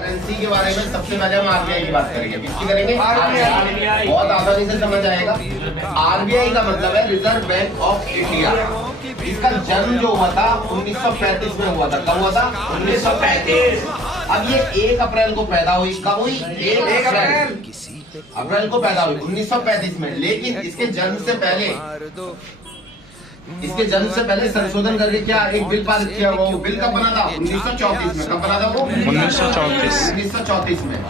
Currency के बारे में सबसे पहले हम आरबीआई की बात करेंगे। किसकी करेंगे? आरबीआई। बहुत आसानी से समझ आएगा। आरबीआई का मतलब है रिजर्व बैंक ऑफ इंडिया। इसका जन्म जो हुआ था 1935 में हुआ था। कब हुआ था? 1935। अब ये 1 अप्रैल को पैदा हुई। कब हुई? 1 अप्रैल को पैदा हुई 1935 में। लेकिन इसके जन्म से पहले संशोधन करके क्या एक बिल पारित किया। वो बिल कब बना था? 1934 में। कब बना था वो? 1934 में।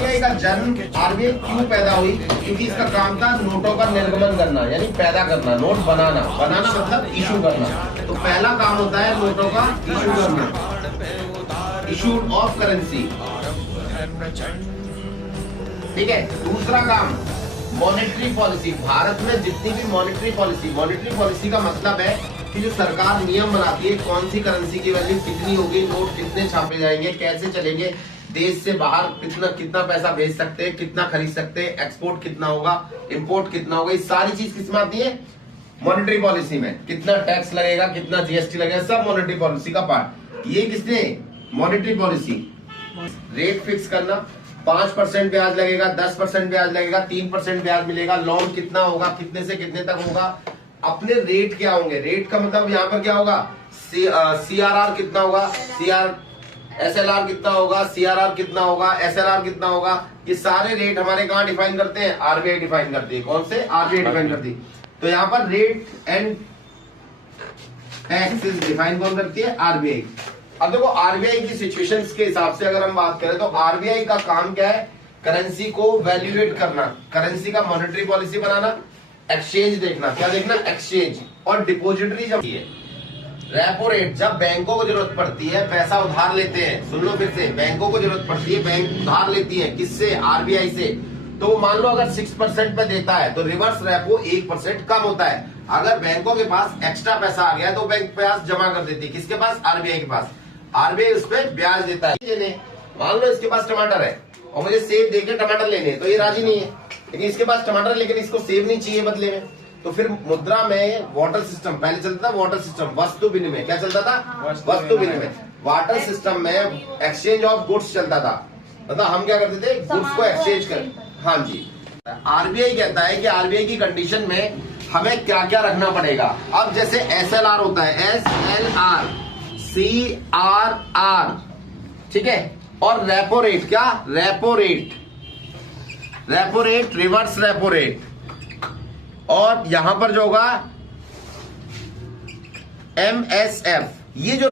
आरबीआई का जन्म, आरबीआई क्यों पैदा हुई? क्योंकि इसका काम था नोटों का निर्गमन करना, यानी पैदा करना, नोट बनाना मतलब इशू करना। तो पहला काम होता है नोटों का इशू करना, इशू ऑफ करेंसी। ठीक है। दूसरा काम मॉनेटरी पॉलिसी। भारत में जितनी भी मॉनेटरी पॉलिसी का मतलब है कि जो सरकार नियम बनाती है कौन सी करेंसी की वैल्यू कितनी होगी, नोट कितने छापे जाएंगे, कैसे चलेंगे, देश से बाहर कितना पैसा भेज सकते हैं, कितना खरीद सकते हैं, एक्सपोर्ट कितना होगा, इंपोर्ट कितना होगा, ये सारी चीज किसमें आती है? मॉनेटरी पॉलिसी में। कितना टैक्स लगेगा, कितना जीएसटी लगेगा, सब मॉनेटरी पॉलिसी का पार्ट। ये किसने? Monetary policy. रेट फिक्स करना, 5% ब्याज लगेगा, 10% ब्याज लगेगा, 3% ब्याज मिलेगा, लोन कितना होगा, कितने से कितने तक होगा, अपने रेट क्या होंगे। रेट का मतलब यहाँ पर क्या होगा? सीआरआर कितना होगा, एसएलआर कितना होगा, सीआरआर कितना होगा, एसएलआर कितना होगा। ये सारे रेट हमारे कहाँ डिफाइन करते हैं? आरबीआई डिफाइन करती है। कौन से? आरबीआई डिफाइन करती है। तो यहाँ पर रेट एंड टैक्सेस डिफाइन कौन करती है? आरबीआई। अब देखो आरबीआई की सिचुएशंस के हिसाब से अगर हम बात करें तो आरबीआई का काम क्या है? करेंसी को वैल्यूएट करना, करेंसी का मॉनेटरी पॉलिसी बनाना, एक्सचेंज देखना। क्या देखना? एक्सचेंज। और डिपोजिटरी जब रेपो रेट, जब बैंकों को जरूरत पड़ती है, पैसा उधार लेते हैं, सुन लो फिर से, बैंकों को जरूरत पड़ती है, बैंक उधार लेती है किससे? आरबीआई से। तो मान लो अगर 6% पे देता है तो रिवर्स रेपो 1% कम होता है। अगर बैंकों के पास एक्स्ट्रा पैसा आ गया तो बैंक ब्याज जमा कर देती है। किसके पास? आरबीआई के पास। आरबीआई उस पर ब्याज देता है। मान लो इसके पास टमाटर है और मुझे सेब देके टमाटर लेने, तो ये राजी नहीं है, लेकिन इसके पास टमाटर, लेकिन इसको सेब नहीं चाहिए बदले में। तो फिर मुद्रा में वाटर सिस्टम पहले चलता था, वाटर सिस्टम, वस्तु विनिमय। क्या चलता था? वस्तु विनिमय। वाटर सिस्टम में एक्सचेंज ऑफ गुड्स चलता था। मतलब हम क्या करते थे? गुड्स को एक्सचेंज कर। हाँ जी। आरबीआई कहता है कि आरबीआई की कंडीशन में हमें क्या क्या रखना पड़ेगा। अब जैसे एसएलआर होता है, एसएलआर, सीआरआर, ठीक है, और रेपो रेट। क्या? Repo rate, reverse repo rate. और यहां पर जो होगा एमएसएफ। ये जो